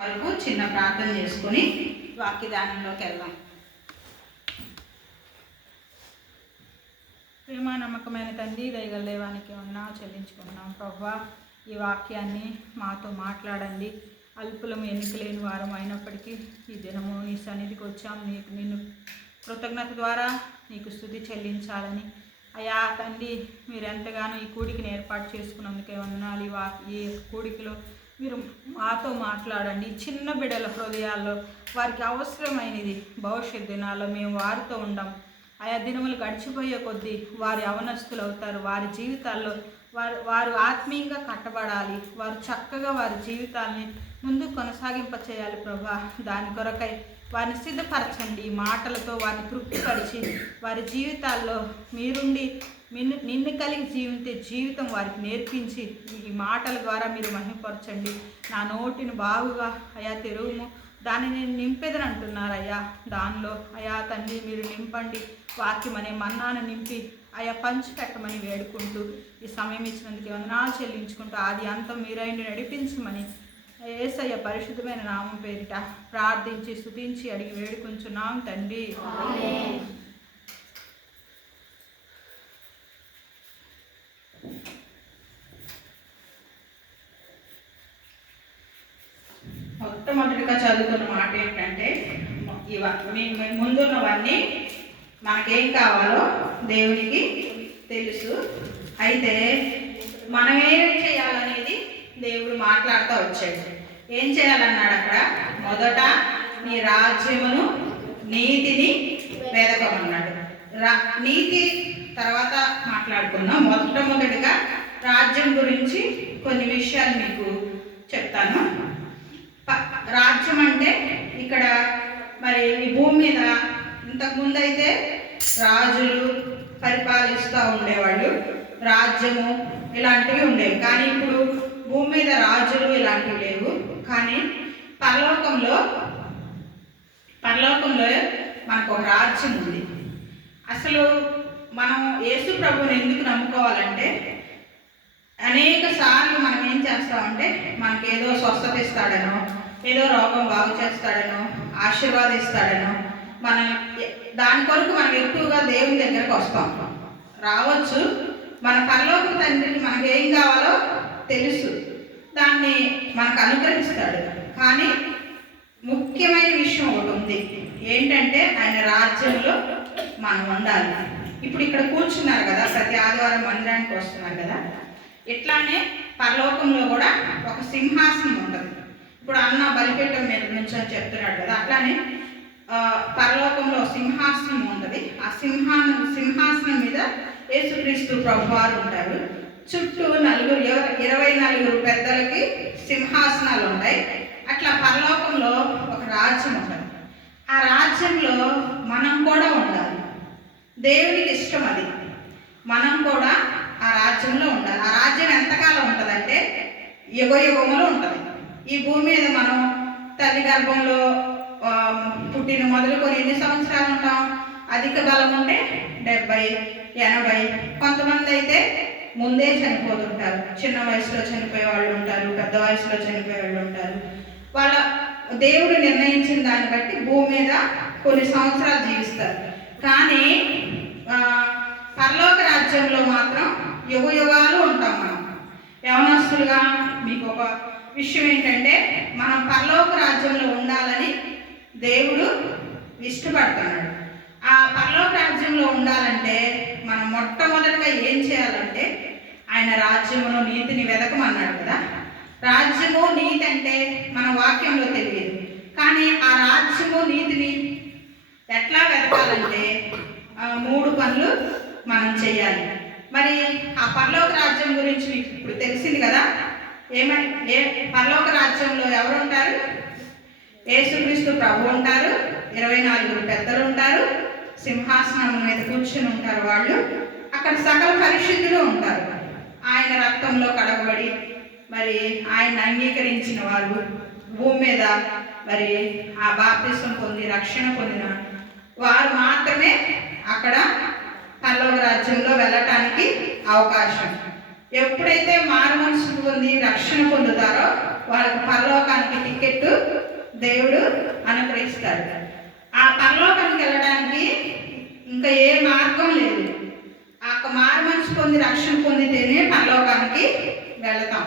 వరకు చిన్న ప్రార్థన చేసుకుని వాక్యదానంలోకి వెళ్దాం. ప్రేమ నమ్మకమైన తండ్రి, దయగల దేవానికి చెల్లించుకున్నాం. ప్రభువా, ఈ వాక్యాన్ని మాతో మాట్లాడండి. అల్పులము ఎన్నికలేని వారం అయినప్పటికీ ఈ దినము నీ సన్నిధికి వచ్చాము. నిన్ను కృతజ్ఞత ద్వారా నీకు స్తుతి చెల్లించాలని అయా తండ్రి, మీరు ఎంతగానో ఈ కూడికని ఏర్పాటు చేసుకున్నందుకే వందనాలు. ఈ కూడికలో మీరు మాతో మాట్లాడండి. చిన్న బిడ్డల హృదయాల్లో వారికి అవసరమైనది భవిష్యత్ దినాల్లో మేము వారితో ఉండం. ఆయా దినములు గడిచిపోయే కొద్దీ వారి అవనస్తులు అవుతారు. వారి జీవితాల్లో వారు ఆత్మీయంగా కట్టబడాలి. వారు చక్కగా వారి జీవితాలని ముందుకు కొనసాగింప చేయాలి. ప్రభా, దాని కొరకై వారిని సిద్ధపరచండి. మాటలతో వారిని తృప్తిపరిచి వారి జీవితాల్లో మీరుండి నిన్ను కలిగి జీవించే జీవితం వారికి నేర్పించి ఈ మాటల ద్వారా మీరు మహిమపరచండి. నా నోటిని బాగుగా అయా తెరువుము, దాన్ని నేను నింపేదని అంటున్నారు అయ్యా. దానిలో అయా తండ్రి మీరు నింపండి. వాక్యం అనే మన్నాను నింపి అయా పంచి పెట్టమని వేడుకుంటూ ఈ సమయం ఇచ్చినందుకు వందనాలు చెల్లించుకుంటూ ఆది అంతం మీరైండి నడిపించమని యేసయ్య పరిశుద్ధమైన నామం పేరిట ప్రార్థించి స్తుతించి అడిగి వేడుకుంటున్నాం తండ్రి. మొట్టమొదటిగా చదువుతున్న మాట ఏంటంటే, ముందున్నవన్నీ మనకేం కావాలో దేవునికి తెలుసు. అయితే మనం ఏం చేయాలనేది దేవుడు మాట్లాడుతూ వచ్చాడు. ఏం చేయాలన్నాడు అక్కడ? మొదట నీ రాజ్యమును నీతిని వెదకమన్నాడు. నీతి తర్వాత మాట్లాడుకుందాం. మొట్టమొదటిగా రాజ్యం గురించి కొన్ని విషయాలు మీకు చెప్తాను. రాజ్యం అంటే ఇక్కడ మరి ఈ భూమి మీద ఇంతకుముందు అయితే రాజులు పరిపాలిస్తూ ఉండేవాళ్ళు, రాజ్యము ఇలాంటివి ఉండేవి. కానీ ఇప్పుడు భూమి మీద రాజులు ఇలాంటివి లేవు. కానీ పరలోకంలో మనకు ఒక రాజ్యం ఉంది. అసలు మనం యేసు ప్రభువుని ఎందుకు నమ్ముకోవాలంటే, అనేక సార్లు మనం ఏం చేస్తామంటే మనకేదో స్వస్థత ఇస్తాడనో, ఏదో రోగం బాగు చేస్తాడనో, ఆశీర్వాదిస్తాడనో, మన దాని కొరకు మనం ఎక్కువగా దేవుని దగ్గరకు వస్తాం. రావచ్చు, మన పరలోక తండ్రికి మనకి ఏం కావాలో తెలుసు, దాన్ని మనకు అనుగ్రహిస్తాడు. కానీ ముఖ్యమైన విషయం ఒకటి ఉంది. ఏంటంటే ఆయన రాజ్యంలో మనం ఉండాలి. ఇప్పుడు ఇక్కడ కూర్చున్నారు కదా, ప్రతి ఆదివారం మందిరానికి వస్తున్నారు కదా, ఇట్లానే పరలోకంలో కూడా ఒక సింహాసనం ఉంటుంది. ఇప్పుడు అన్న బలిపీఠం మీద నుంచి అని చెప్తున్నాడు కదా, అట్లానే పరలోకంలో సింహాసనం ఉంటుంది. ఆ సింహాసనం మీద యేసుక్రీస్తు ప్రభువారు ఉంటారు. చుట్టూ 24 పెద్దలకి సింహాసనాలు ఉంటాయి. అట్లా పరలోకంలో ఒక రాజ్యం ఉంటుంది. ఆ రాజ్యంలో మనం కూడా ఉండాలి. దేవునికి ఇష్టం అది. మనం కూడా ఆ రాజ్యంలో ఉండాలి. ఆ రాజ్యం ఎంతకాలం ఉంటుందంటే యుగములు ఉంటుంది. ఈ భూమి మీద మనం తల్లి గర్భంలో పుట్టిన మొదలుకొని ఎన్ని సంవత్సరాలు ఉంటాం? అధిక బలం ఉంటే 70, 80. కొంతమంది అయితే ముందే చనిపోతుంటారు. చిన్న వయసులో చనిపోయే వాళ్ళు ఉంటారు, పెద్ద వయసులో చనిపోయే వాళ్ళు ఉంటారు. వాళ్ళ దేవుడు నిర్ణయించిన దాన్ని బట్టి భూమి మీద కొన్ని సంవత్సరాలు జీవిస్తారు. కానీ పరలోక రాజ్యంలో మాత్రం యుగాలు ఉంటాం మనం. యవనస్తులుగా మీకు ఒక విషయం ఏంటంటే, మనం పరలోక రాజ్యంలో ఉండాలని దేవుడు ఇష్టపడుతున్నాడు. ఆ పరలోక రాజ్యంలో ఉండాలంటే మనం మొట్టమొదటిగా ఏం చేయాలంటే ఆయన రాజ్యమును నీతిని వెదకమన్నాడు కదా. రాజ్యము నీతి అంటే మన వాక్యంలో తెలియదు. కానీ ఆ రాజ్యము నీతిని ఎట్లా వెదకాలంటే 3 పనులు మనం చేయాలి. మరి ఆ పరలోక రాజ్యం గురించి మీకు ఇప్పుడు తెలిసింది కదా. పరలోక రాజ్యంలో ఎవరు ఉంటారు? యేసుక్రీస్తు ప్రభు ఉంటారు, 24 పెద్దలు ఉంటారు, సింహాసనం మీద కూర్చుని ఉంటారు వాళ్ళు. అక్కడ సకల పరిశుద్ధులు ఉంటారు. ఆయన రక్తంలో కడగబడి మరి ఆయన అంగీకరించిన వారు భూమి మీద మరి ఆ బాప్తిసం పొంది రక్షణ పొందిన వారు మాత్రమే అక్కడ పరలోక రాజ్యంలో వెళ్ళటానికి అవకాశం. ఎప్పుడైతే మారు మనసు పొంది రక్షణ పొందుతారో వాళ్ళకి పరలోకానికి టికెట్ దేవుడు అనుగ్రహిస్తాడు. ఆ పరలోకానికి వెళ్ళడానికి ఇంకా ఏ మార్గం లేదు. ఆ మారు మనసు పొంది రక్షణ పొందితేనే పరలోకానికి వెళతాం.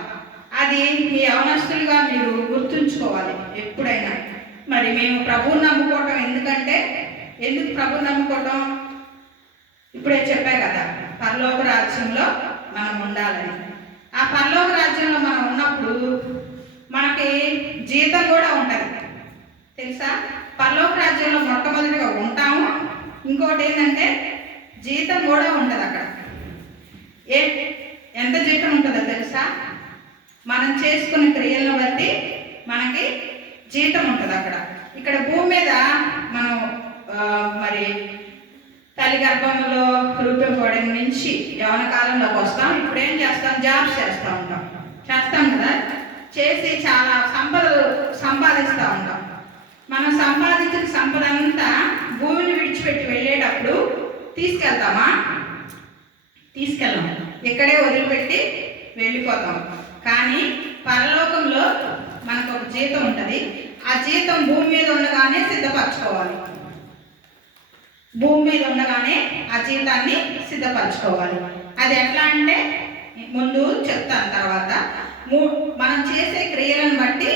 అది మీ యవనస్తులుగా మీరు గుర్తుంచుకోవాలి ఎప్పుడైనా. మరి మేము ప్రభువుని నమ్ముకోవటం ఎందుకు ప్రభువుని నమ్ముకోవటం? ఇప్పుడే చెప్పా కదా, పరలోక రాజ్యంలో మనం ఉండాలని. ఆ పరలోక రాజ్యంలో మనం ఉన్నప్పుడు మనకి జీతం కూడా ఉంటుంది తెలుసా? పరలోక రాజ్యంలో మొట్టమొదటిగా ఉంటాము. ఇంకోటి ఏంటంటే జీతం కూడా ఉంటుంది అక్కడ. ఎంత జీతం ఉంటుందో తెలుసా? మనం చేసుకున్న క్రియలను బట్టి మనకి జీతం ఉంటుంది అక్కడ. ఇక్కడ భూమి మీద మనం మరి తల్లి గర్భంలో రూపొందడం నుంచి యవన కాలంలోకి వస్తాం. ఇప్పుడు ఏం చేస్తాం? జాబ్స్ చేస్తాం కదా. చేసి చాలా సంపాదిస్తూ ఉంటాం. మనం సంపాదించిన సంపద అంతా భూమిని విడిచిపెట్టి వెళ్ళేటప్పుడు తీసుకెళ్తామా? తీసుకెళ్ళాం. ఇక్కడే వదిలిపెట్టి వెళ్ళిపోతాం. కానీ పరలోకంలో మనకు ఒక జీతం ఉంటుంది. ఆ జీతం భూమి మీద ఉండగానే సిద్ధపరచుకోవాలి. భూమి మీద ఉండగానే ఆ జీతాన్ని సిద్ధపరచుకోవాలి. అది ఎట్లా అంటే ముందు చెప్తాను, తర్వాత మనం చేసే క్రియలను బట్టి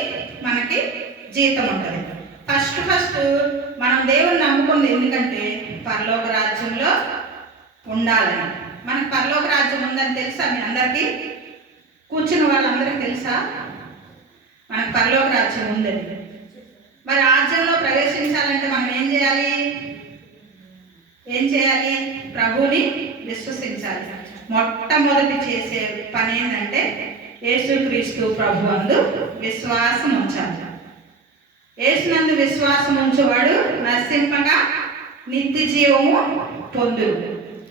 మనకి జీతం ఉంటుంది. ఫస్ట్ మనం దేవుని నమ్ముకుంది ఎందుకంటే పరలోక రాజ్యంలో ఉండాలని. మనకు పరలోక రాజ్యం ఉందని తెలుసా? మీ అందరికీ, కూర్చున్న వాళ్ళందరికీ తెలుసా మనకు పరలోక రాజ్యం ఉందని? మరి రాజ్యంలో ప్రవేశించాలంటే మనం ఏం చేయాలి? ప్రభువుని విశ్వసించాలి. మొట్టమొదటి చేసే పని ఏంటంటే యేసుక్రీస్తు ప్రభు అందు విశ్వాసం ఉంచాలి. యేసునందు విశ్వాసం ఉంచేవాడు నశింపక నిత్య జీవము పొందు,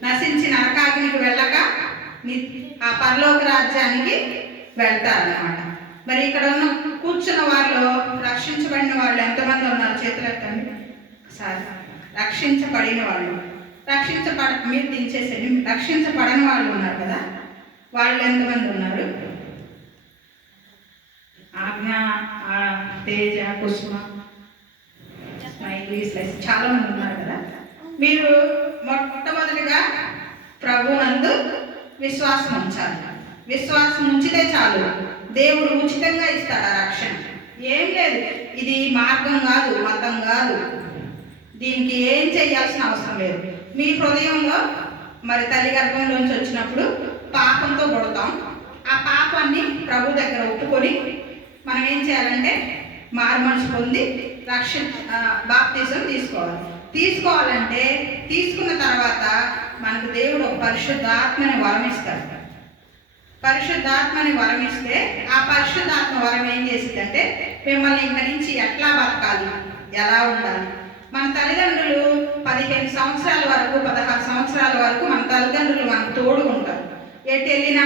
నశించి నరకాగ్నికి వెళ్ళక ఆ పరలోక రాజ్యానికి వెళ్తారన్నమాట. మరి ఇక్కడ ఉన్న కూర్చున్న వాళ్ళు రక్షించబడిన వాళ్ళు ఎంతమంది ఉన్నారు? చేతులు ఎత్తండి సార్. రక్షించబడిన వాళ్ళు, మీరు దించేసేది. రక్షించబడని వాళ్ళు ఉన్నారు కదా, వాళ్ళు ఎంతమంది ఉన్నారు? ఆజ్ఞ, తేజ, కుసుమ, చాలా మంది ఉన్నారు కదా. మీరు మొట్టమొదటిగా ప్రభువునందు విశ్వాసం ఉంచాలి. విశ్వాసం ఉంచితే చాలు, దేవుడు ఉచితంగా ఇస్తాడు ఆ రక్షణ. ఏం లేదు, ఇది మార్గం కాదు, మతం కాదు, దీనికి ఏం చేయాల్సిన అవసరం లేదు. మీ హృదయంలో మరి తల్లి గర్భంలోంచి వచ్చినప్పుడు పాపంతో పుడతాం. ఆ పాపాన్ని ప్రభు దగ్గర ఒప్పుకొని మనం ఏం చేయాలంటే మారు మనసు పొంది బాప్తిజం తీసుకోవాలంటే తీసుకున్న తర్వాత మనకు దేవుడు ఒక పరిశుద్ధాత్మని వరం ఇస్తాడు. పరిశుద్ధాత్మని వరం ఇస్తే ఆ పరిశుద్ధాత్మ వరం ఏం చేసిందంటే మిమ్మల్ని ఇక్కడి నుంచి ఎట్లా బతకాలి, ఎలా ఉండాలి. మన తల్లిదండ్రులు 15 సంవత్సరాల వరకు 16 సంవత్సరాల వరకు మన తల్లిదండ్రులు మనకు తోడు ఉంటారు ఎటు వెళ్ళినా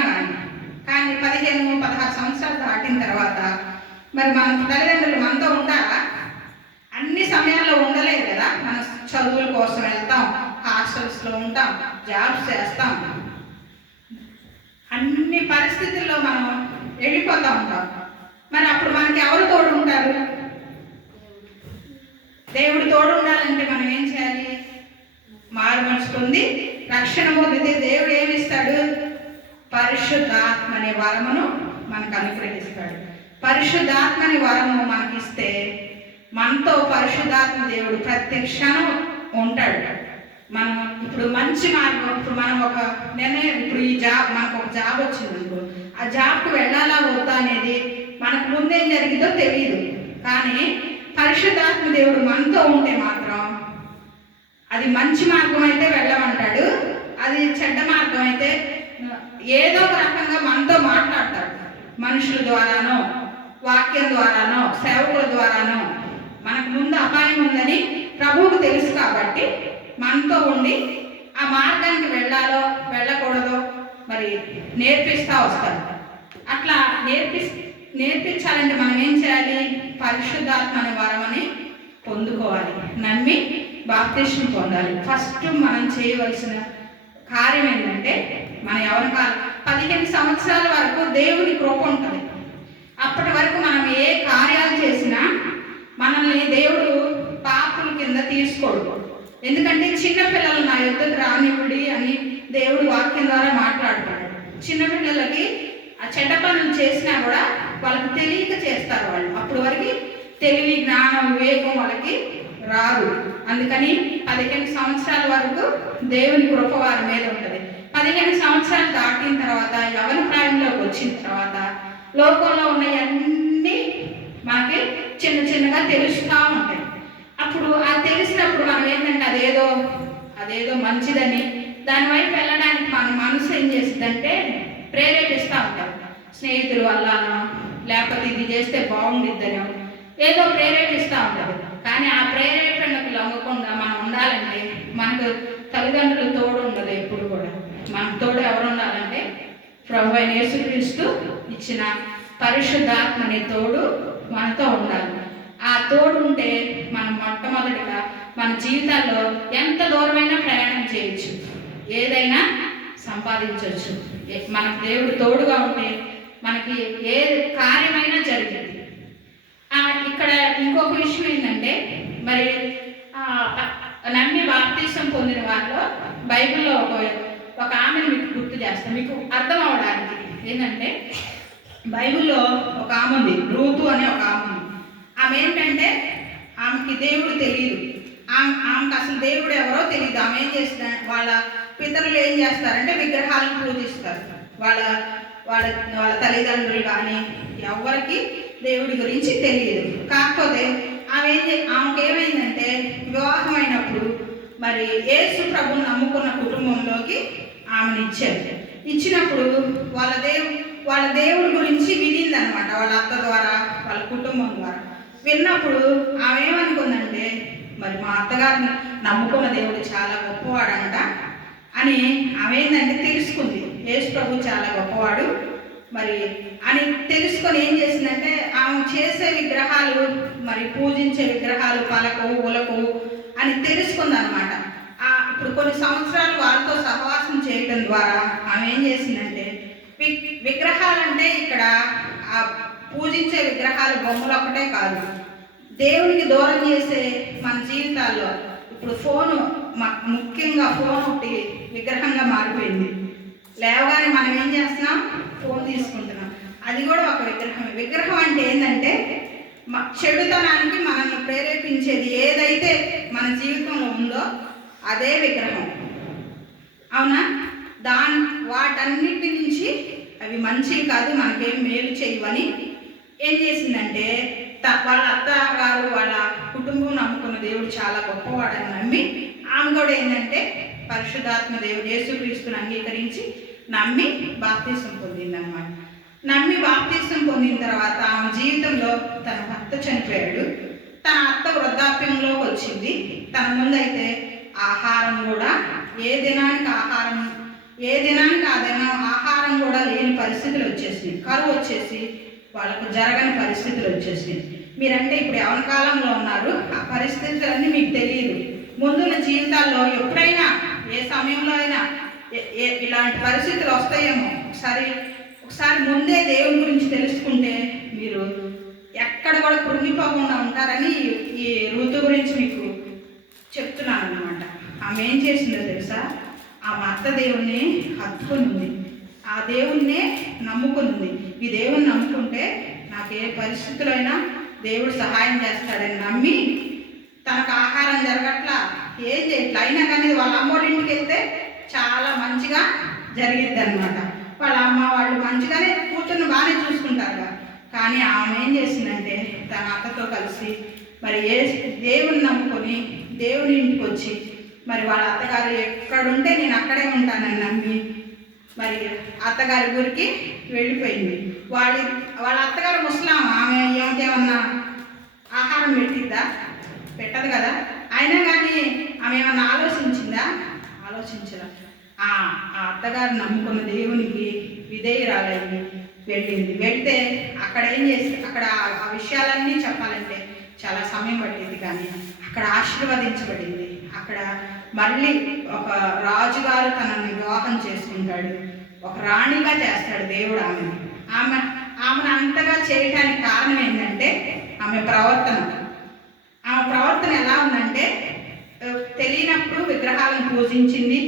కానీ 15-16 సంవత్సరాలు దాటిన తర్వాత మరి మన తల్లిదండ్రులు మనతో ఉంటారా? అన్ని సమయాల్లో ఉండలేదు కదా. మన చదువుల కోసం వెళ్తాం, హాస్టల్స్లో ఉంటాం, జాబ్స్ చేస్తాం, అన్ని పరిస్థితుల్లో మనం వెళ్ళిపోతూ ఉంటాం. మరి అప్పుడు మనకి ఎవరు తోడు ఉంటారు? దేవుడు తోడు ఉండాలంటే మనం ఏం చేయాలి? మారు మనసు పొంది రక్షణ పొందితే దేవుడు ఏమిస్తాడు? పరిశుద్ధాత్మని వరమును మనకు అనుగ్రహిస్తాడు. పరిశుద్ధాత్మని వరము మనకిస్తే మనతో పరిశుద్ధాత్మ దేవుడు ప్రతి క్షణం ఉంటాడు. మనం ఇప్పుడు మంచి మార్గం, ఇప్పుడు మనం ఒక నిర్ణయం, ఇప్పుడు ఈ జాబ్ మనకు ఒక జాబ్ వచ్చిందనుకో, ఆ జాబ్కు వెళ్ళాలా వద్దా అనేది మనకు ముందేం జరిగిందో తెలియదు. కానీ పరిశుద్ధాత్మ దేవుడు మనతో ఉంటే మాత్రం అది మంచి మార్గం అయితే వెళ్ళమంటాడు, అది చెడ్డ మార్గం అయితే ఏదో ఒక రకంగా మనతో మాట్లాడతాడు. మనుషుల ద్వారానో, వాక్యం ద్వారానో, సేవకుల ద్వారానో. మనకు ముందు అపాయం ఉందని ప్రభువుకు తెలుసు కాబట్టి మనతో ఉండి ఆ మార్గానికి వెళ్ళాలో వెళ్ళకూడదో మరి నేర్పిస్తూ వస్తాడు. అట్లా నేర్పించాలంటే మనం ఏం చేయాలి? పరిశుద్ధాత్మ అనే వరమని పొందుకోవాలి, నమ్మి బాప్తిస్మం పొందాలి. ఫస్ట్ మనం చేయవలసిన కార్యం ఏంటంటే మన యవన కాలం 15 సంవత్సరాల వరకు దేవుని కృప ఉంటుంది. అప్పటి వరకు మనం ఏ కార్యాలు చేసినా మనల్ని దేవుడు పాపుల కింద తీసుకోడు. ఎందుకంటే చిన్నపిల్లలు నా యుద్ధకు రానివ్వడి అని దేవుడు వాక్యం ద్వారా మాట్లాడుతున్నాడు. చిన్నపిల్లలకి ఆ చెడ్డ పనులు చేసినా కూడా వాళ్ళకి తెలియక చేస్తారు. వాళ్ళు అప్పటి వరకు తెలివి, జ్ఞానం, వివేకం వాళ్ళకి రాదు. అందుకని 15 సంవత్సరాల వరకు దేవుని కృప వారి మీద ఉంటుంది. 15 సంవత్సరాలు దాటిన తర్వాత యవ్వన ప్రాయంలోకి వచ్చిన తర్వాత లోకంలో ఉన్నవన్నీ మనకి చిన్న చిన్నగా తెలుస్తూ ఉంటాయి. అప్పుడు అది తెలిసినప్పుడు మనం ఏంటంటే అదేదో మంచిదని దానివైపు వెళ్ళడానికి మన మనసు ఏం చేస్తుందంటే ప్రేరేపిస్తూ ఉంటాం. స్నేహితుల వల్లనో లేకపోతే ఇది చేస్తే బాగుండిద్దనో ఏదో ప్రేరేపిస్తూ ఉంటారు. కానీ ఆ ప్రేరేపణకు లొంగకుండా మనం ఉండాలంటే మనకు తల్లిదండ్రులు తోడు ఉండదు. ఎప్పుడు కూడా మనకు తోడు ఎవరు ఉండాలంటే ప్రభువైన యేసుక్రీస్తు ఇచ్చిన పరిశుద్ధాత్మ అనే తోడు మనతో ఉండాలి. ఆ తోడు ఉంటే మనం మొట్టమొదటిగా మన జీవితాల్లో ఎంత దూరమైనా ప్రయాణం చేయొచ్చు, ఏదైనా సంపాదించవచ్చు. మనకు దేవుడు తోడుగా ఉంటే మనకి ఏ కార్యమైనా జరిగింది. ఇక్కడ ఇంకొక విషయం ఏంటంటే మరి నమ్మి బాప్తీసం పొందిన వారిలో బైబిల్లో ఒక ఆమెను మీకు గుర్తు చేస్తాను, మీకు అర్థం అవడానికి. ఏంటంటే బైబిల్లో ఒక ఆమె ఉంది, రూతు అనే ఒక ఆమె ఉంది. ఆమె ఏంటంటే ఆమెకి దేవుడు తెలియదు. ఆమెకు అసలు దేవుడు ఎవరో తెలియదు. ఆమె ఏం చేసిన వాళ్ళ పితరులు ఏం చేస్తారంటే విగ్రహాలను పూజిస్తారు. వాళ్ళ వాళ్ళ వాళ్ళ తల్లిదండ్రులు కానీ ఎవరికి దేవుడి గురించి తెలియదు. కాకపోతే ఆమెకి ఏమైందంటే వివాహం అయినప్పుడు మరి యేసు ప్రభువుని నమ్ముకున్న కుటుంబంలోకి ఆమెను ఇచ్చినప్పుడు వాళ్ళ దేవుడి గురించి వినిందనమాట. వాళ్ళ అత్త ద్వారా, వాళ్ళ కుటుంబం ద్వారా విన్నప్పుడు ఆమె ఏమనుకుందంటే మరి మా అత్తగారిని నమ్ముకున్న దేవుడు చాలా గొప్పవాడంట అని ఆమె ఏంటంటే తెలుసుకుంది. యేసు ప్రభు చాలా గొప్పవాడు మరి అని తెలుసుకొని ఏం చేసిందంటే ఆమె చేసే విగ్రహాలు మరి పూజించే విగ్రహాలు పలకవు ఉలకవు అని తెలుసుకుందనమాట. ఇప్పుడు కొన్ని సంవత్సరాలు వాళ్ళతో సహవాసం చేయడం ద్వారా ఆమె ఏం చేసిందంటే విగ్రహాలంటే ఇక్కడ ఆ పూజించే విగ్రహాలు బొమ్మలు ఒకటే కాదు, దేవునికి దూరం చేసే మన జీవితాల్లో ఇప్పుడు ముఖ్యంగా ఫోన్ ఒకటి విగ్రహంగా మారిపోయింది. లేవగానే మనం ఏం చేస్తున్నాం, ఫోన్ తీసుకుంటున్నాం. అది కూడా ఒక విగ్రహం అంటే ఏంటంటే చెడుతనానికి మనల్ని ప్రేరేపించేది ఏదైతే మన జీవితంలో ఉందో అదే విగ్రహం. అవునా? వాటన్నిటి నుంచి అవి మంచివి కాదు, మనకేం మేలు చేయవని ఏం చేసిందంటే వాళ్ళ అత్తగారు వాళ్ళ కుటుంబం నమ్ముకున్న దేవుడు చాలా గొప్పవాడని నమ్మి ఆమె కూడా ఏంటంటే పరిశుద్ధాత్మ దేవుడు యేసుక్రీస్తుని అంగీకరించి నమ్మి బాప్తీసం పొందిందనమాట. నమ్మి బాప్తీసం పొందిన తర్వాత ఆమె జీవితంలో తన భర్త చనిపోయాడు. తన అత్త వృద్ధాప్యంలోకి వచ్చింది. తన ముందైతే ఆహారం కూడా ఏ దినానికి ఆహారం కూడా లేని పరిస్థితులు వచ్చేసి, కరువు వచ్చేసి వాళ్ళకు జరగని పరిస్థితులు వచ్చేసి. మీరంటే ఇప్పుడు ఎవరి కాలంలో ఉన్నారు, ఆ పరిస్థితులన్నీ మీకు తెలియదు. ముందున్న జీవితాల్లో ఎప్పుడైనా ఏ సమయంలో అయినా ఇలాంటి పరిస్థితులు వస్తాయేమో. ఒకసారి ముందే దేవుని గురించి తెలుసుకుంటే మీరు ఎక్కడ కూడా కృంగిపోకుండా ఉంటారని ఈ ఋతు గురించి మీకు చెప్తున్నాను అన్నమాట. ఆమె ఏం చేసిందో తెలుసా, ఆమె అత్త దేవుణ్ణి హత్తుకునింది, ఆ దేవుణ్ణే నమ్ముకునింది. ఈ దేవుణ్ణి నమ్ముకుంటే నాకు ఏ పరిస్థితుల్లో అయినా దేవుడు సహాయం చేస్తాడని నమ్మి తనకు ఆహారం జరగట్లా, ఏం చేయట్లా, అయినా కానీ వాళ్ళ అమ్మోడింటికి వెళ్తే చాలా మంచిగా జరిగిద్ది అనమాట. వాళ్ళ అమ్మ వాళ్ళు మంచిగానే కూతుర్ని బాగానే చూసుకుంటారు. కానీ ఆమె ఏం చేసిందంటే తన అత్తతో కలిసి మరి దేవుని నమ్ముకొని దేవుని ఇంటికి వచ్చి మరి వాళ్ళ అత్తగారు ఎక్కడుంటే నేను అక్కడే ఉంటానని నమ్మి మరి అత్తగారి ఊరికి వెళ్ళిపోయింది. వాళ్ళ అత్తగారు ముస్లాం, ఆమె ఏమన్నా ఆహారం పెట్టదు కదా. అయినా కానీ ఆమె ఏమన్నా ఆలోచించదా? ఆ అత్తగారు నమ్ముకున్న దేవునికి విధేయురాలయ్యి వెళ్ళింది. వెళ్తే అక్కడ ఏం చేసి అక్కడ ఆ విషయాలన్నీ చెప్పాలంటే చాలా సమయం పట్టింది. కానీ అక్కడ ఆశీర్వదించబడింది. అక్కడ మళ్ళీ ఒక రాజుగారు తనని వివాహం చేసుకుంటాడు, ఒక రాణిగా చేస్తాడు దేవుడు ఆమె ఆమెను అంతగా చేయటానికి కారణం ఏంటంటే ఆమె ప్రవర్తన. ఆమె ప్రవర్తన ఎలా ఉందంటే తెలియనప్పుడు విగ్రహాలను పూజించింది.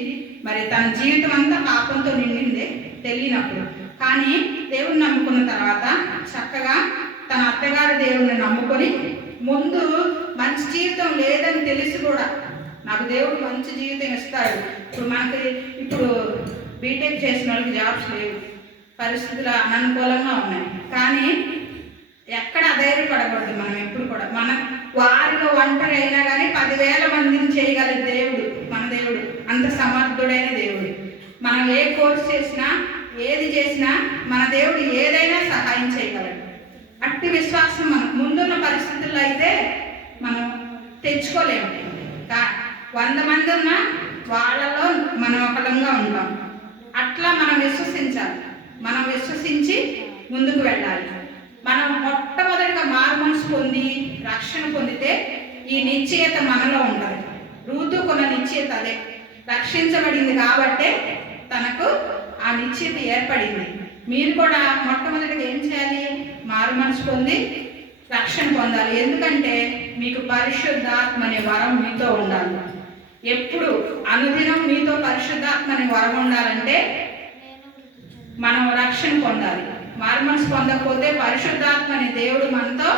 మరి తన జీవితం అంతా పాపంతో నిండింది తెలియనప్పుడు. కానీ దేవుణ్ణి నమ్ముకున్న తర్వాత చక్కగా తన అత్తగారి దేవుణ్ణి నమ్ముకొని ముందు మంచి జీవితం లేదని తెలిసి కూడా నాకు దేవుడు మంచి జీవితం ఇస్తాడు. ఇప్పుడు బీటెక్ చేసిన వాళ్ళకి జాబ్స్ లేవు, పరిస్థితులు అననుకూలంగా ఉన్నాయి. కానీ ఎక్కడ అధైర్యపడకూడదు. మనం ఎప్పుడు కూడా మన వారిలో ఒంటరి అయినా కానీ 10,000 మందిని చేయగల దేవుడు మన దేవుడు. అంత సమర్థుడైన దేవుడు. మనం ఏ కోర్స్ చేసినా ఏది చేసినా మన దేవుడు ఏదైనా సహాయం చేయగలడు. అట్టి విశ్వాసం మనకు ముందున్న పరిస్థితుల్లో అయితే మనం తెచ్చుకోలేము. 100 మంది ఉన్నా వాళ్ళలో మనం ఒకలంగా ఉంటాం. అట్లా మనం విశ్వసించాలి. మనం విశ్వసించి ముందుకు వెళ్ళాలి. మనం మొట్టమొదటిగా మారు మనసు పొంది రక్షణ పొందితే ఈ నిశ్చయత మనలో ఉండాలి. రూతుకున్న నిశ్చయత అదే, రక్షించబడింది కాబట్టే తనకు ఆ నిశ్చయత ఏర్పడింది. మీరు కూడా మొట్టమొదటిగా ఏం చేయాలి? మారు మనసు పొంది రక్షణ పొందాలి. ఎందుకంటే మీకు పరిశుద్ధాత్మ అనే వరం మీతో ఉండాలి. ఎప్పుడు అనుదినం మీతో పరిశుద్ధాత్మ అనే వరం ఉండాలంటే మనం రక్షణ పొందాలి. మారు మనసు పొందకపోతే పరిశుద్ధాత్మ అనే దేవుడు మనతో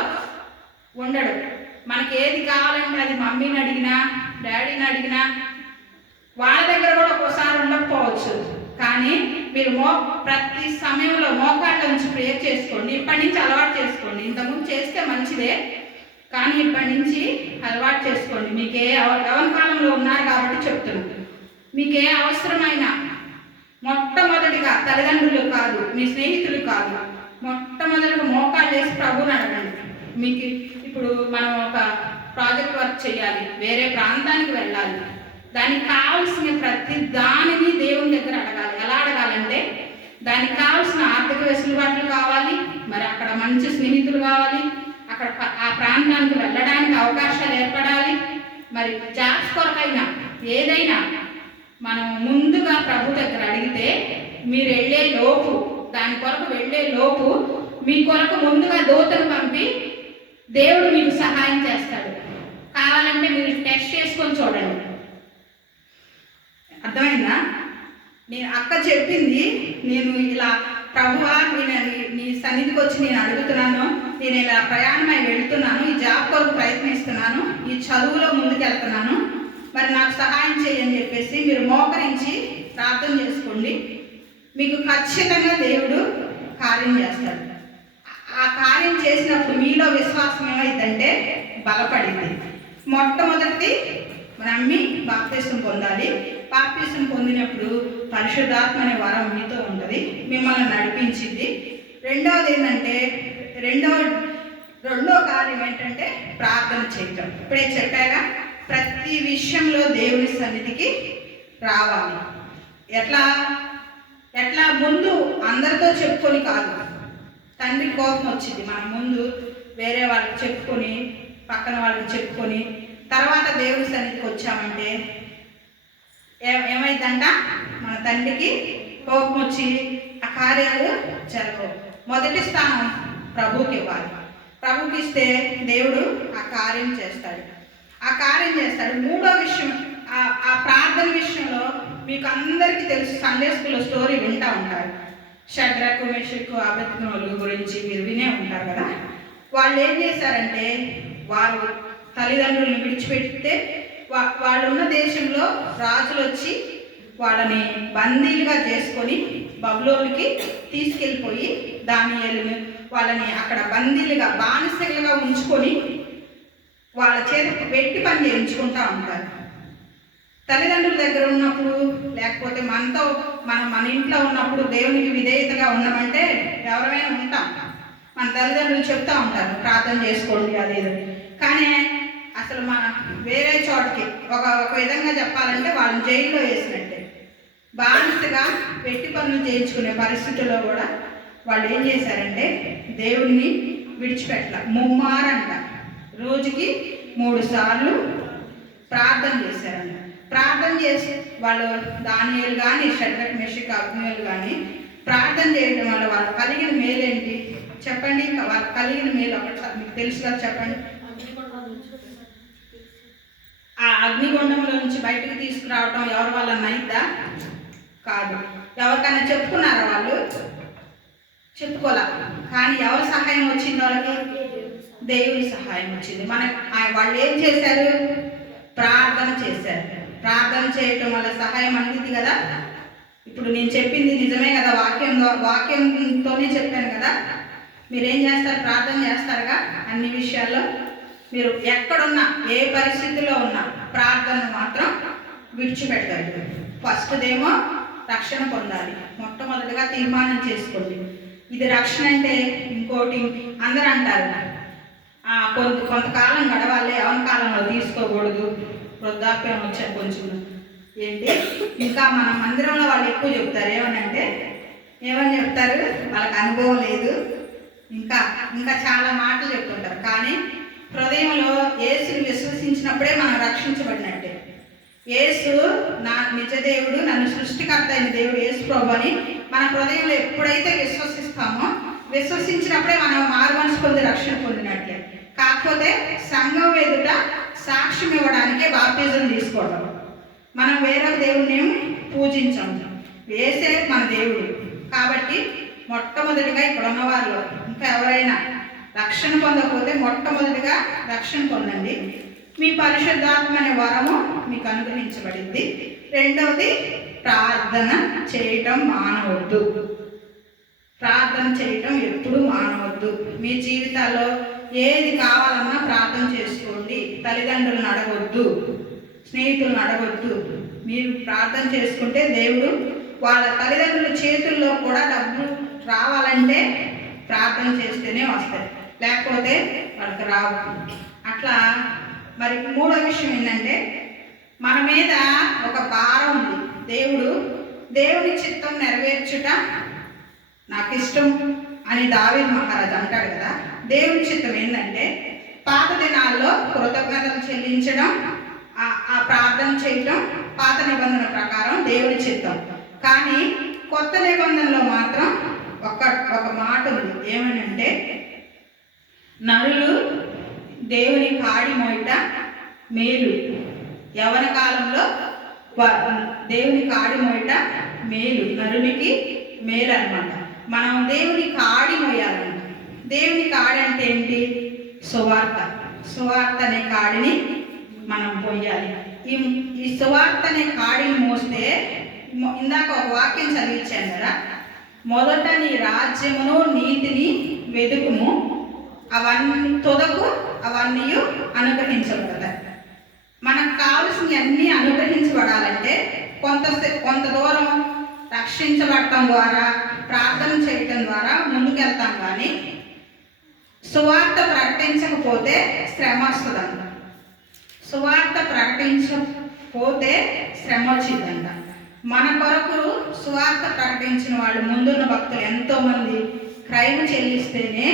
ఉండడు. మనకి ఏది కావాలంటే అది మమ్మీని అడిగినా డాడీని అడిగినా వాళ్ళ దగ్గర కూడా ఒక్కోసారి ఉండకపోవచ్చు. కానీ మీరు ప్రతి సమయంలో మోకాళ్ళ నుంచి ప్రేయర్ చేసుకోండి. ఇప్పటి నుంచి అలవాటు చేసుకోండి. ఇంతకుముందు చేస్తే మంచిదే, కానీ ఇప్పటి నుంచి అలవాటు చేసుకోండి. మీకు యవన కాలంలో ఉన్నారు కాబట్టి చెప్తున్నాను. మీకు ఏ అవసరమైనా మొట్టమొదటిగా తల్లిదండ్రులు కాదు, మీ స్నేహితులు కాదు, మొట్టమొదటిగా మోకాళ్ళు వేసి ప్రభువుని అడగండి. మీకు ఇప్పుడు మనం ఒక ప్రాజెక్ట్ వర్క్ చేయాలి, వేరే ప్రాంతానికి వెళ్ళాలి, దానికి కావాల్సిన ప్రతి దానిని దేవుని దగ్గర అడగాలి. ఎలా అడగాలంటే దానికి కావాల్సిన ఆర్థిక వెసులుబాట్లు కావాలి, మరి అక్కడ మంచి స్నేహితులు కావాలి, అక్కడ ఆ ప్రాంతానికి వెళ్ళడానికి అవకాశాలు ఏర్పడాలి. మరి జాబ్స్ కొరకైనా ఏదైనా మనం ముందుగా ప్రభు దగ్గర అడిగితే మీరు వెళ్ళే లోపు, దాని కొరకు వెళ్ళే లోపు మీ కొరకు ముందుగా దూతను పంపి దేవుడు మీకు సహాయం చేస్తాడు. కావాలంటే మీరు టెస్ట్ చేసుకొని చూడండి. అర్థమైందా? నేను అక్క చెప్పింది, నేను ఇలా ప్రభువా నీ సన్నిధికి వచ్చి నేను అడుగుతున్నాను, నేను ఇలా ప్రయాణమై వెళుతున్నాను, ఈ జాబ్ కొరకు ప్రయత్నిస్తున్నాను, ఈ చదువులో ముందుకెళ్తున్నాను, మరి నాకు సహాయం చేయని చెప్పేసి మీరు మోకరించి ప్రార్థన చేసుకోండి. మీకు ఖచ్చితంగా దేవుడు కార్యం చేస్తాడు. ఆ కార్యం చేసినప్పుడు మీలో విశ్వాసం ఏమైందంటే బలపడింది. మొట్టమొదటిది నమ్మి బాప్తిసం పొందాలి. బాప్తిసం పొందినప్పుడు పరిశుద్ధాత్మ అనే వరం మీతో ఉంటుంది, మిమ్మల్ని నడిపించింది. రెండవది ఏంటంటే రెండో కార్యం ఏంటంటే ప్రార్థన చేయటం. ఇప్పుడే చెప్పాగా, ప్రతి విషయంలో దేవుని సన్నిధికి రావాలి. ఎట్లా ముందు అందరితో చెప్పుకొని కాదు. తండ్రి కోపం వచ్చింది. మనం ముందు వేరే వాళ్ళకి చెప్పుకొని, పక్కన వాళ్ళకి చెప్పుకొని తర్వాత దేవుని సన్నిధికి వచ్చామంటే ఏమైందంట? మన తండ్రికి కోపం వచ్చి ఆ కార్యాలు జరగవు. మొదటి స్థానం ప్రభువుకి ఇవ్వాలి. ప్రభువుకి ఇస్తే దేవుడు ఆ కార్యం చేస్తాడు. మూడో విషయం, ఆ ప్రార్థన విషయంలో మీకు అందరికీ తెలుసు, సండే స్కూల్లో స్టోరీ వింటూ ఉంటారు. షడ్రకు మెషకు అబెద్నోలు గురించి మీరు వినే ఉంటారు కదా. వాళ్ళు ఏం చేశారంటే, వారు తల్లిదండ్రులను విడిచిపెడితే వాళ్ళున్న దేశంలో రాజులు వచ్చి వాళ్ళని బందీలుగా చేసుకొని బబులోనికి తీసుకెళ్ళిపోయి దానియేలుని వాళ్ళని అక్కడ బందీలుగా బానిసలుగా ఉంచుకొని వాళ్ళ చేత వెట్టి పని చేయించుకుంటూ ఉంటారు. తల్లిదండ్రుల దగ్గర ఉన్నప్పుడు, లేకపోతే మన ఇంట్లో ఉన్నప్పుడు దేవునికి విధేయతగా ఉన్నామంటే ఎవరైనా ఉంటాం. మన తల్లిదండ్రులు చెప్తూ ఉంటారు ప్రార్థన చేసుకోండి అది ఇది. కానీ అసలు మన వేరే చోటకి ఒక విధంగా చెప్పాలంటే వాళ్ళని జైల్లో వేసినట్టే, బానిసగా వెట్టి పనులు చేయించుకునే పరిస్థితుల్లో కూడా వాళ్ళు ఏం చేశారంటే దేవుడిని విడిచిపెట్టాల. ముమ్మారంట, రోజుకి 3 సార్లు ప్రార్థన చేశారంట. ప్రార్థన చేసి వాళ్ళు దానియేలు కానీ షడ్రకు మెషకు అబ్దెనగో కానీ ప్రార్థన చేయడం వల్ల వాళ్ళు కలిగిన మేలేంటి? చెప్పండి. ఇంకా వాళ్ళకి కలిగిన మేలు ఒకటి మీకు తెలుసు కదా, చెప్పండి. ఆ అగ్నిగుండంలో నుంచి బయటకు తీసుకురావటం ఎవరి వల్ల అయిద్దా? కాదు. ఎవరికైనా చెప్పుకున్నారా? వాళ్ళు చెప్పుకోలే. కానీ ఎవరి సహాయం వచ్చింది వాళ్ళకి? దేవుని సహాయం వచ్చింది. వాళ్ళు ఏం చేశారు? ప్రార్థన చేశారు. ప్రార్థన చేయటం వల్ల సహాయం అందింది కదా. ఇప్పుడు నేను చెప్పింది నిజమే కదా, వాక్యంతోనే చెప్పాను కదా. మీరేం చేస్తారు? ప్రార్థన చేస్తారుగా అన్ని విషయాల్లో. మీరు ఎక్కడున్నా, ఏ పరిస్థితిలో ఉన్నా ప్రార్థన మాత్రం విడిచిపెట్టండి. ఫస్ట్దేమో రక్షణ పొందాలి. మొట్టమొదటిగా తీర్మానం చేసుకోండి, ఇది రక్షణ అంటే. ఇంకోటి అందరూ అంటారు కొంతకాలం గడవాలి, యవన కాలంలో తీసుకోకూడదు, వృద్ధాప్యం వచ్చారు కొంచెం ఏంటి. ఇంకా మన మందిరంలో వాళ్ళు ఎక్కువ చెప్తారు ఏమని చెప్తారు? వాళ్ళకి అనుభవం లేదు, ఇంకా ఇంకా చాలా మాటలు చెప్తుంటారు. కానీ హృదయంలో యేసుని విశ్వసించినప్పుడే మనం రక్షించబడినట్టే. యేసు నా నిజదేవుడు, నన్ను సృష్టికర్త అయిన దేవుడు యేసు ప్రభు అని మన హృదయంలో ఎప్పుడైతే విశ్వసించినప్పుడే మనం మారుమనసు పొంది రక్షణ పొందినట్లే. కాకపోతే సంఘం ఎదుట సాక్ష్యం ఇవ్వడానికే బాప్తిజం తీసుకోవడం. మనం వేరే దేవుడిని పూజించాము, యేసే మన దేవుడు. కాబట్టి మొట్టమొదటిగా ఇక్కడ ఉన్న వాళ్ళు ఇంకా ఎవరైనా రక్షణ పొందకపోతే మొట్టమొదటిగా రక్షణ పొందండి. మీ పరిశుద్ధాత్మ అనే వరము మీకు అనుగ్రహించబడింది. రెండవది, ప్రార్థన చేయటం మానవద్దు. ప్రార్థన చేయటం ఎప్పుడు మానవద్దు. మీ జీవితాల్లో ఏది కావాలన్నా ప్రార్థన చేసుకోండి. తల్లిదండ్రులను అడగొద్దు, స్నేహితులను అడగొద్దు. మీరు ప్రార్థన చేసుకుంటే దేవుడు వాళ్ళ తల్లిదండ్రుల చేతుల్లో కూడా డబ్బులు రావాలంటే ప్రార్థన చేస్తేనే వస్తాయి, లేకపోతే వాళ్ళకి రావు. అట్లా. మరి మూడో విషయం ఏంటంటే, మన మీద ఒక భారం ఉంది. దేవుని చిత్తం నెరవేర్చుట నాకు ఇష్టం అని దావీదు మహారాజు అంటాడు కదా. దేవుని చిత్తం ఏంటంటే పాత దినాల్లో కృతజ్ఞతలు చెల్లించడం, ఆ ప్రార్థన చేయటం పాత నిబంధన ప్రకారం దేవుని చిత్తం. కానీ కొత్త నిబంధనలో మాత్రం ఒక మాట ఉంది. ఏమనంటే, నరులు దేవుని కాడి మోయట మేలు. యవన కాలంలో దేవుని కాడి మోయట మేలు, నరునికి మేలు అన్నమాట. మనం దేవుని కాడి మోయాలన్నమాట. దేవుని కాడి అంటే ఏంటి? సువార్త అనే కాడిని మనం పోయాలి. ఈ సువార్త అనే కాడిని మోస్తే, ఇందాక ఒక వాక్యం చదివించాను కదా, మొదట నీ రాజ్యమును నీతిని వెతుకుము, అవన్నీ అనుగ్రహించబడతాయి. మనకు కావలసినవి అన్నీ అనుగ్రహించబడాలంటే కొంత దూరం రక్షించబడటం ద్వారా, ప్రార్థన చేయటం ద్వారా ముందుకెళ్తాం. కానీ సువార్త ప్రకటించకపోతే శ్రమ వస్తుందంట. సువార్త ప్రకటించకపోతే శ్రమ వచ్చిందంట. మన కొరకు సువార్త ప్రకటించిన వాళ్ళు, ముందున్న భక్తులు ఎంతోమంది క్రైమ్ చెల్లిస్తేనే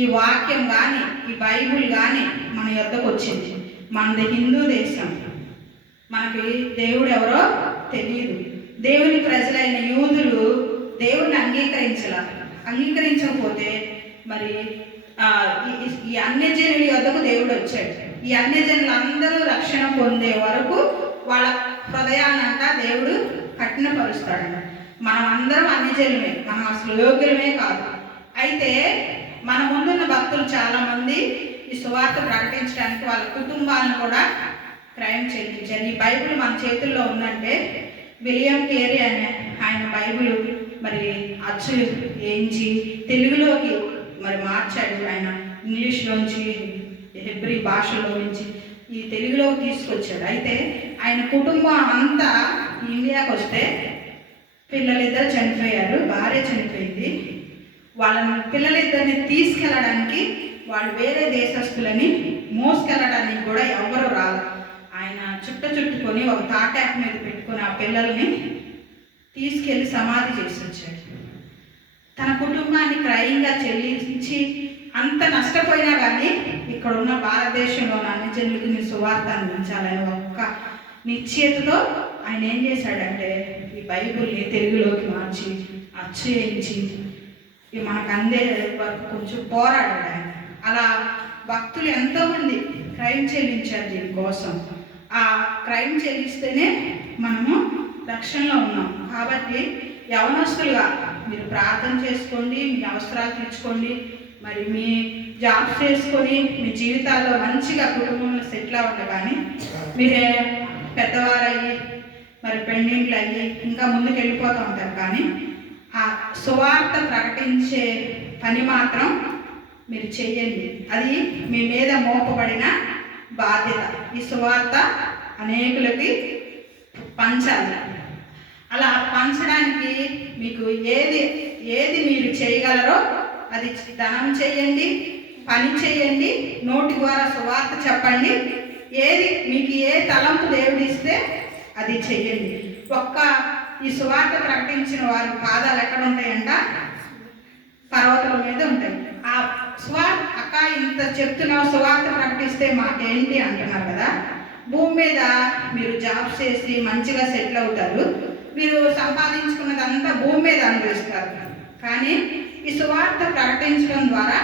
ఈ వాక్యం కానీ, ఈ బైబిల్ కానీ మన యొద్దకు వచ్చింది. మనది హిందూ దేశం, మనకి దేవుడు ఎవరో తెలియదు. దేవుని ప్రజలైన యూదులు దేవుడిని అంగీకరించకపోతే మరి ఈ అన్యజనుల యొద్దకు దేవుడు వచ్చాడు. ఈ అన్యజనులందరూ రక్షణ పొందే వరకు వాళ్ళ హృదయాన్నంతా దేవుడు కఠినపరుస్తాడు. మనం అందరం అన్యజనులమే, మనం అసలు యోగ్యులమే కాదు. అయితే మన ముందున్న భక్తులు చాలామంది ఈ సువార్త ప్రకటించడానికి వాళ్ళ కుటుంబాలను కూడా క్రైమ్ చెల్లించారు. ఈ బైబిల్ మన చేతుల్లో ఉందంటే, విలియం కేరీ అనే ఆయన బైబిల్ మరి అచ్చు వేయించి తెలుగులోకి మరి మార్చాడు. ఆయన ఇంగ్లీష్లోంచి హెబ్రీ భాషలో నుంచి ఈ తెలుగులోకి తీసుకొచ్చాడు. అయితే ఆయన కుటుంబం అంతా ఇండియాకి వస్తే పిల్లలిద్దరు చనిపోయారు, భార్య చనిపోయింది. పిల్లలిద్దరిని తీసుకెళ్ళడానికి వాళ్ళు వేరే దేశస్తులని మోసుకెళ్ళడానికి కూడా ఎవరు రాదు. ఆయన చుట్టుకొని ఒక తాటాకు మీద పెట్టుకుని ఆ పిల్లల్ని తీసుకెళ్ళి సమాధి చేసి వచ్చాడు. తన కుటుంబాన్ని క్రయంగా చెల్లించి అంత నష్టపోయినా కానీ ఇక్కడ ఉన్న భారతదేశంలో అన్ని జనులకి సువార్త అందించాలని ఒక్క నిశ్చయతతో ఆయన ఏం చేశాడంటే, ఈ బైబిల్ని తెలుగులోకి మార్చి అచ్చు వేయించి ఇవి మనకు అందే వరకు కొంచెం పోరాడాడు ఆయన. అలా భక్తులు ఎంతోమంది క్రైమ్ చెల్లించారు దీనికోసం. ఆ క్రైమ్ చెల్లిస్తేనే మనము రక్షణలో ఉన్నాం. కాబట్టి యవనస్తులుగా మీరు ప్రార్థన చేసుకోండి, మీ అవసరాలు తీర్చుకోండి, మరి మీ జాబ్స్ చేసుకొని మీ జీవితాల్లో మంచిగా కుటుంబంలో సెటిల్ అవ్వండి. కానీ మీరే పెద్దవారయ్యి మరి పెండింగ్లు అయ్యి ఇంకా ముందుకు వెళ్ళిపోతూ ఉంటారు. కానీ ఆ సువార్త ప్రకటించే పని మాత్రం మీరు చెయ్యండి. అది మీ మీద మోపబడిన బాధ్యత. ఈ సువార్త అనేకులకి పంచాలి. అలా పంచడానికి మీకు ఏది మీరు చేయగలరో అది ధనం చేయండి, పని చేయండి, నోటి ద్వారా సువార్త చెప్పండి. ఏది మీకు ఏ తలంపు దేవుడు ఇస్తే అది చెయ్యండి. ఈ సువార్త ప్రకటించిన వారి పాదాలు ఎక్కడ ఉంటాయంట? పర్వతాల మీద ఉంటాయి. ఆ అక్క ఇంత చెప్తున్నావు, సువార్త ప్రకటిస్తే మాకేంటి అంటున్నారు కదా. భూమి మీద మీరు జాబ్స్ చేసి మంచిగా సెటిల్ అవుతారు, మీరు సంపాదించుకున్నదంతా భూమి మీద అనుభవిస్తారు. కానీ ఈ సువార్త ప్రకటించడం ద్వారా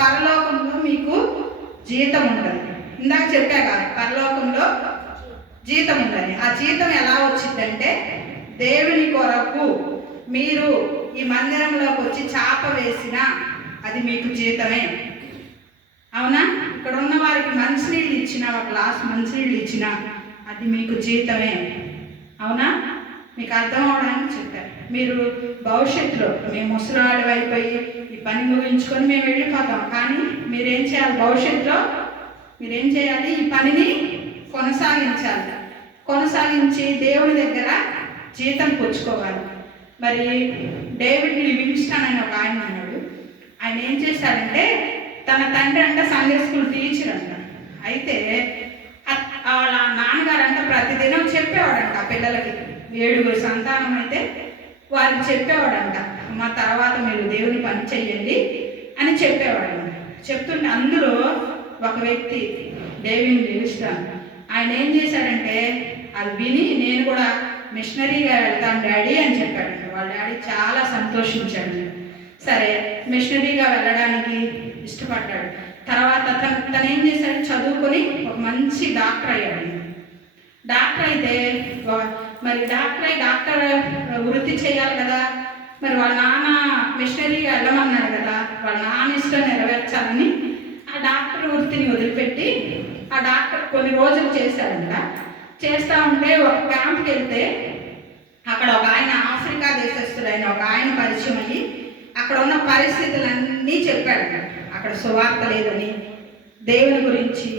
పరలోకంలో మీకు జీతం ఉంటుంది. ఇందాక చెప్పాక పరలోకంలో జీతం ఉందని. ఆ జీతం ఎలా వచ్చిందంటే, దేవుని కొరకు మీరు ఈ మందిరంలోకి వచ్చి చాప వేసినా అది మీకు జీతమే. అవునా? ఇక్కడ ఉన్న వారికి మంచినీళ్ళు ఇచ్చినా, ఒక గ్లాస్ మంచినీళ్ళు ఇచ్చినా అది మీకు జీతమే. అవునా? మీకు అర్థం అవడానికి చెప్పారు. మీరు భవిష్యత్తులో మేము ముసలాళ్ళు అయిపోయి ఈ పని ముగించుకొని మేము వెళ్ళిపోతాం. కానీ మీరేం చేయాలి? భవిష్యత్తులో మీరేం చేయాలి? ఈ పనిని కొనసాగించి దేవుని దగ్గర జీతం పుచ్చుకోవాలి. మరి డేవిడ్ లివింగ్స్టన్ అని ఒక ఆయన అన్నాడు. ఆయన ఏం చేశాడంటే, తన తండ్రి అంట సండే స్కూల్ టీచర్ అంట. అయితే వాళ్ళ నాన్నగారంట ప్రతిదినం చెప్పేవాడంట పిల్లలకి. 7 సంతానం అయితే వారికి చెప్పేవాడంట, మా తర్వాత మీరు దేవుని పని చెయ్యండి అని చెప్పేవాడంట. చెప్తుంటే అందులో ఒక వ్యక్తి డేవిడ్ లివింగ్స్టన్ ఆయన ఏం చేశాడంటే, అది విని నేను కూడా మిషనరీగా వెళ్తాను డాడీ అని చెప్పాడంట. వాళ్ళ డాడీ చాలా సంతోషించాడు. సరే మిషనరీగా వెళ్ళడానికి ఇష్టపడ్డాడు. తర్వాత తను ఏం చేశాడు? చదువుకొని ఒక మంచి డాక్టర్ అయ్యాడు. డాక్టర్ అయితే మరి డాక్టర్ వృత్తి చేయాలి కదా. మరి వాళ్ళ నాన్న మిషనరీగా వెళ్ళమన్నాడు కదా, వాళ్ళ నాన్న ఇష్టం నెరవేర్చాలని ఆ డాక్టర్ వృత్తిని వదిలిపెట్టి ఆ డాక్టర్ కొన్ని రోజులు చేశాడంట. చేస్తూ ఉంటే ఒక క్యాంప్కి వెళ్తే అక్కడ ఒక ఆయన ఆఫ్రికా దేశస్తుడైన ఒక ఆయన పరిచయం అయ్యి అక్కడ ఉన్న పరిస్థితులన్నీ చెప్పాడు. అక్కడ సువార్త లేదని, దేవుని గురించి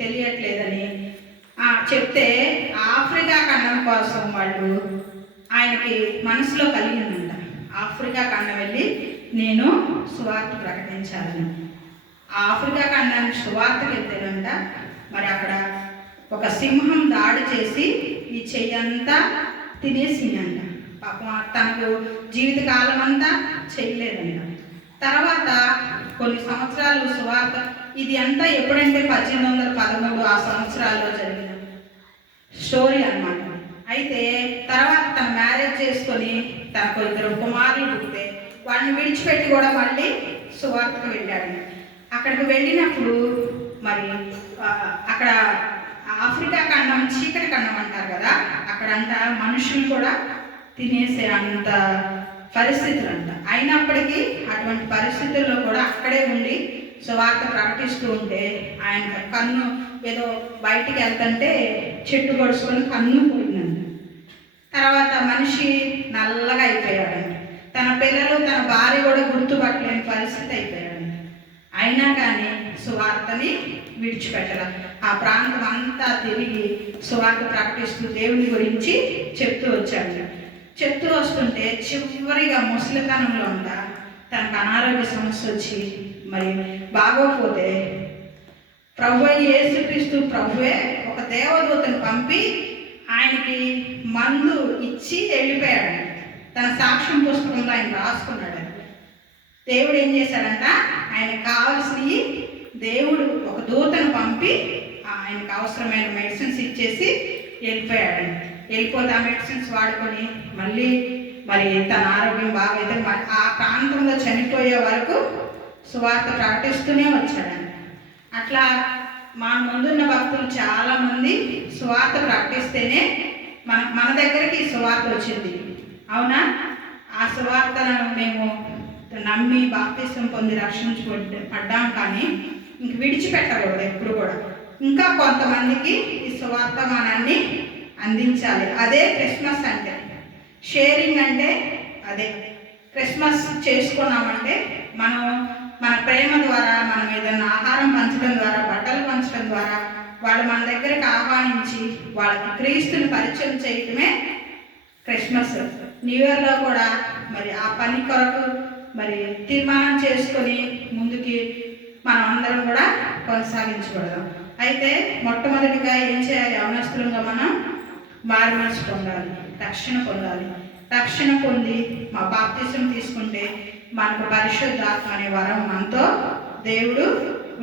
తెలియట్లేదని చెప్తే ఆఫ్రికా ఖండం కోసం వాళ్ళు ఆయనకి మనసులో కలిగిందంట. ఆఫ్రికా ఖండం వెళ్ళి నేను సువార్త ప్రకటించాలని. ఆఫ్రికా ఖండానికి సువార్తకి వెళ్తేనంట మరి అక్కడ ఒక సింహం దాడి చేసి ఈ చెయ్యంతా తినేసిందంట. పాపం తనకు జీవితకాలం అంతా చేయలేదంట. తర్వాత కొన్ని సంవత్సరాలు సువార్త, ఇది అంతా ఎప్పుడంటే 1813 ఆ సంవత్సరాల్లో జరిగిన స్టోరీ అన్నమాట. అయితే తర్వాత తను మ్యారేజ్ చేసుకొని తనకు 2 కుమారులు పుడితే వాడిని విడిచిపెట్టి కూడా మళ్ళీ సువార్తకు వెళ్ళాడు. అక్కడికి వెళ్ళినప్పుడు మరి అక్కడ ఆఫ్రికా ఖండం చీకటి ఖండం అంటారు కదా, అక్కడంతా మనుషులు కూడా తినేసే అంత పరిస్థితులు అంట. అయినప్పటికీ అటువంటి పరిస్థితుల్లో కూడా అక్కడే ఉండి సువార్త ప్రకటిస్తూ ఉంటే ఆయన కన్ను ఏదో బయటికి వెళ్తుంటే చెట్టు గడుచుకొని కన్ను పోయిందంట. తర్వాత మనిషి నల్లగా అయిపోయాడంట. తన పిల్లలు తన భార్య కూడా గుర్తుపట్టలేని పరిస్థితి అయిపోయాడంట. అయినా కానీ సువార్తని విడిచిపెట్టాల. ఆ ప్రాంతం అంతా తిరిగి సువార్త ప్రకటిస్తూ దేవుని గురించి చెప్తూ వచ్చాడు. చెప్తూ వస్తుంటే చివరిగా ముసలితనంలో ఉంట తనకు అనారోగ్య సమస్య వచ్చి మరి బాగోపోతే ప్రభువే యేసుక్రీస్తు ప్రభువే ఒక దేవదూతను పంపి ఆయనకి మందు ఇచ్చి వెళ్ళిపోయాడు. తన సాక్ష్యం పుస్తకంలో ఆయన రాసుకున్నాడు. దేవుడు ఏం చేశాడంట, ఆయనకు కావాల్సినవి దేవుడు ఒక దూతను పంపి ఆయనకు అవసరమైన మెడిసిన్స్ ఇచ్చేసి వెళ్ళిపోయాడు. వెళ్ళిపోతే ఆ మెడిసిన్స్ వాడుకొని మళ్ళీ మరి తన ఆరోగ్యం బాగైతే ఆ ప్రాంతంలో చనిపోయే వరకు సువార్త ప్రకటిస్తూనే వచ్చాడండి. అట్లా మా ముందున్న భక్తులు చాలామంది సువార్త ప్రకటిస్తేనే మన దగ్గరికి సువార్త వచ్చింది. అవునా? ఆ సువార్తను మేము నమ్మి బాప్తిసం పొంది రక్షించబడ్డాం. కానీ ఇంక విడిచిపెట్టకూడదు ఎప్పుడు కూడా. ఇంకా కొంతమందికి ఈ సువార్తమానాన్ని అందించాలి. అదే క్రిస్మస్ అంటే. షేరింగ్ అంటే అదే. క్రిస్మస్ చేసుకున్నామంటే మనం మన ప్రేమ ద్వారా, మనం ఏదైనా ఆహారం పంచడం ద్వారా, బట్టలు పంచడం ద్వారా వాళ్ళు మన దగ్గరికి ఆహ్వానించి వాళ్ళకి క్రీస్తుని పరిచయం చేయటమే క్రిస్మస్. న్యూ ఇయర్లో కూడా మరి ఆ పని కొరకు మరి తీర్మానం చేసుకొని ముందుకి మనం అందరం కూడా కొనసాగించకూడదు. అయితే మొట్టమొదటిగా ఏం చేయాలి? యవనస్తులుగా మనం మారుమనసు పొందాలి, రక్షణ పొందాలి. రక్షణ పొంది మా బాప్తిసం తీసుకుంటే మనకు పరిశుద్ధాత్మ అనే వరం మనతో దేవుడు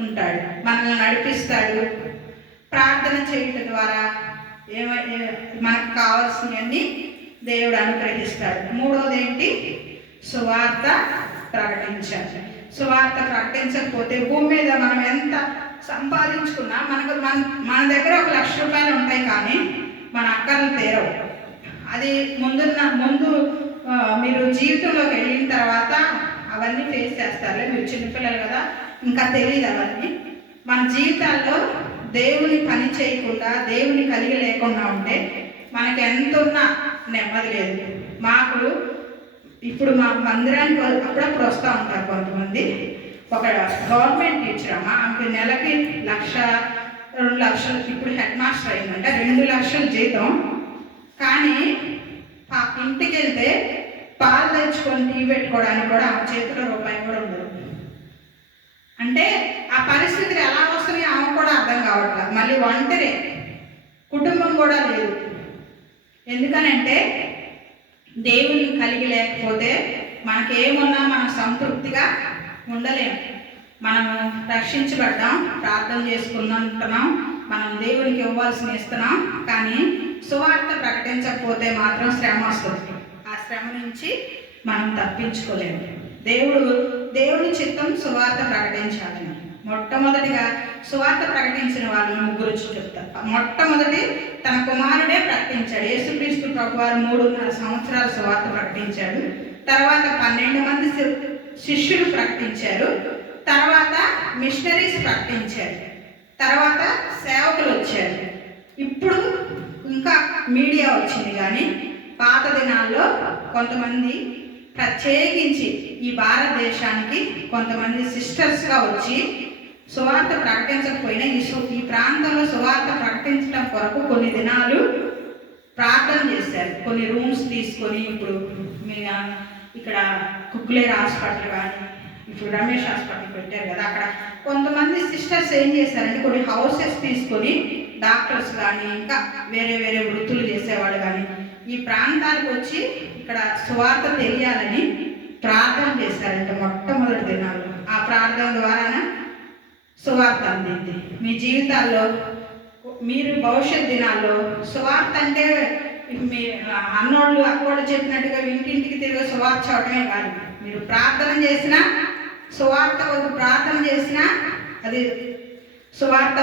ఉంటాడు, మనల్ని నడిపిస్తాడు. ప్రార్థన చేయటం ద్వారా మనకు కావాల్సినవన్నీ దేవుడు అనుగ్రహిస్తాడు. మూడోది ఏంటి? సువార్త ప్రకటించాలి. సువార్త ప్రకటించకపోతే భూమి మీద మనం ఎంత సంపాదించుకున్నా మన దగ్గర 1,00,000 రూపాయలు ఉంటాయి, కానీ మన అక్కర్లు తీరవు. అది ముందు మీరు జీవితంలోకి వెళ్ళిన తర్వాత అవన్నీ ఫేస్ చేస్తారులే. మీరు చిన్నపిల్లలు కదా, ఇంకా తెలియదు అవన్నీ. మన జీవితాల్లో దేవుని పని చేయకుండా, దేవుని కలిగి లేకుండా ఉంటే మనకి ఎంత ఉన్నా నెమ్మది లేదు. మాకు ఇప్పుడు మా మందిరానికి అప్పుడప్పుడు వస్తూ ఉంటారు కొంతమంది. ఒక గవర్నమెంట్ టీచర్ అమ్మ, ఆమెకి నెలకి 1,00,000, 2 లక్షలు, ఇప్పుడు హెడ్ మాస్టర్ అయిందంటే 2 లక్షల జీతం. కానీ ఇంటికి వెళ్తే పాలు తెచ్చుకొని టీ పెట్టుకోవడానికి కూడా ఆమె చేతిలో రూపాయి కూడా ఉండదు. అంటే ఆ పరిస్థితులు ఎలా వస్తున్నాయి ఆమె కూడా అర్థం కావట్లేదు. మళ్ళీ ఒంటరి, కుటుంబం కూడా లేదు. ఎందుకనంటే దేవుని కలిగి లేకపోతే మనకేమున్నా మనం సంతృప్తిగా ఉండలేము. మనము రక్షించబడ్డాం, ప్రార్థన చేసుకుంటున్నాం, మనం దేవునికి ఇవ్వాల్సిన ఇస్తున్నాం. కానీ సువార్త ప్రకటించకపోతే మాత్రం శ్రమ వస్తుంది. ఆ శ్రమ నుంచి మనం తప్పించుకోలేము. దేవుని చిత్తం సువార్త ప్రకటించాలని. మొట్టమొదటిగా సువార్త ప్రకటించిన వాళ్ళని 3 చెప్తారు. మొట్టమొదటి తన కుమారుడే ప్రకటించాడు. యేసుక్రీస్తు ప్రభువారు 3.5 సంవత్సరాలు సువార్త ప్రకటించాడు. తర్వాత 12 మంది శిష్యులు ప్రకటించారు. తర్వాత మిషనరీస్ ప్రకటించారు. తర్వాత సేవకులు వచ్చారు. ఇప్పుడు ఇంకా మీడియా వచ్చింది. కానీ పాత దినాల్లో కొంతమంది ప్రత్యేకించి ఈ భారతదేశానికి కొంతమంది సిస్టర్స్గా వచ్చి సువార్త ప్రకటించకపోయినా ఈ ప్రాంతంలో సువార్త ప్రకటించడం కొరకు కొన్ని దినాలు ప్రార్థన చేశారు. కొన్ని రూమ్స్ తీసుకొని, ఇప్పుడు మీ ఇక్కడ కుక్లేర్ హాస్పిటల్ కానీ ఇప్పుడు రమేష్ హాస్పిటల్ పెట్టారు కదా, అక్కడ కొంతమంది సిస్టర్స్ ఏం చేశారంటే కొన్ని హౌసెస్ తీసుకొని డాక్టర్స్ కానీ ఇంకా వేరే వేరే వృత్తులు చేసేవాళ్ళు కానీ ఈ ప్రాంతాలకు వచ్చి ఇక్కడ సువార్త తెలియాలని ప్రార్థన చేశారంటే మొట్టమొదటి దినాల్లో. ఆ ప్రార్థన ద్వారా సువార్త అందింది. మీ జీవితాల్లో మీరు భవిష్యత్ దినాల్లో సువార్త అంటే మీ అన్నోళ్ళు అక్కోళ్ళు చెప్పినట్టుగా ఇంటింటికి తిరిగి సువార్త చూడటమే కాదు. మీరు ప్రార్థన చేసినా సువార్త ప్రార్థన చేసినా అది సువార్త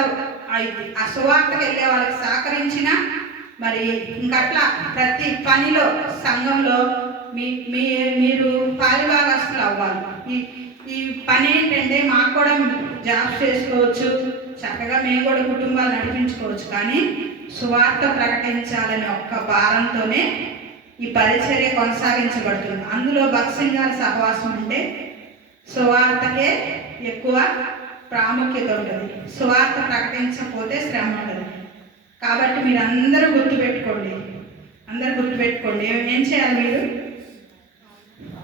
అయింది. ఆ సువార్తకు వెళ్ళే వాళ్ళకి సహకరించినా మరి ఇంకట్లా ప్రతి పనిలో సంఘంలో మీరు పాలిభాగస్తులు అవ్వాలి. ఈ పని ఏంటంటే మాకు కూడా జాబ్ చేసుకోవచ్చు, చక్కగా మేము కూడా కుటుంబాలు నడిపించుకోవచ్చు. కానీ సువార్త ప్రకటించాలనే ఒక్క భారంతోనే ఈ పరిచర్య కొనసాగించబడుతుంది. అందులో భక్సింగాల సహవాసం ఉంటే సువార్తకే ఎక్కువ ప్రాముఖ్యత ఉంటుంది. సువార్త ప్రకటించకపోతే శ్రమ ఉంటుంది. కాబట్టి మీరు అందరూ గుర్తుపెట్టుకోండి. ఏం చేయాలి? మీరు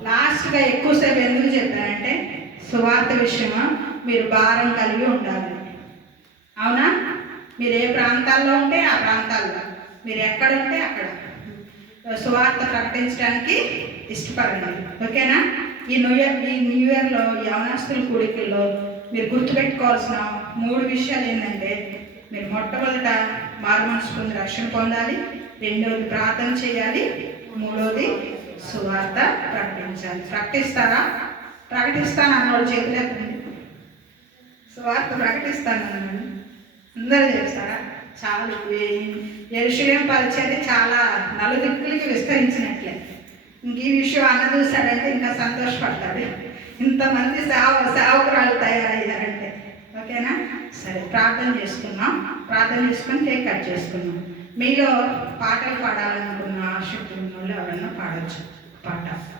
లాస్ట్గా ఎక్కువసేపు ఎందుకు చెప్పానంటే సువార్త విషయమా మీరు భారం కలిగి ఉండాలి. అవునా? మీరు ఏ ప్రాంతాల్లో ఉంటే ఆ ప్రాంతాల్లో, మీరు ఎక్కడ ఉంటే అక్కడ సువార్త ప్రకటించడానికి ఇష్టపడండి. ఓకేనా? ఈ న్యూ ఇయర్లో యవనస్తుల కూడికల్లో మీరు గుర్తుపెట్టుకోవాల్సిన 3 విషయాలు ఏంటంటే, మీరు మొట్టమొదట మారుమనసు పొంది రక్షణ పొందాలి, రెండవది ప్రార్థన చేయాలి, మూడవది సువార్త ప్రకటించాలి. ప్రకటిస్తారా? ప్రకటిస్తాను అన్నోడు చేతులెత్తండి. సువార్త ప్రకటిస్తాను అందరూ చేస్తారా? చాలు. యెరూషలేము పరిచర్య చాలా నలుదిక్కులకి విస్తరించినట్లే. ఇంక ఈ విషయం అన్న చూశాడంటే ఇంకా సంతోషపడతాడు. ఇంతమంది సేవకురాలు తయారయ్యారంటే. ఓకేనా? సరే, ప్రార్థన చేసుకున్నాం. ప్రార్థన చేసుకుని కేక్ కట్ చేసుకున్నాం. మీలో పాటలు పాడాలనుకున్న ఆసక్తి ఉన్న వాళ్ళు ఎవరన్నా పాడవచ్చు పాట.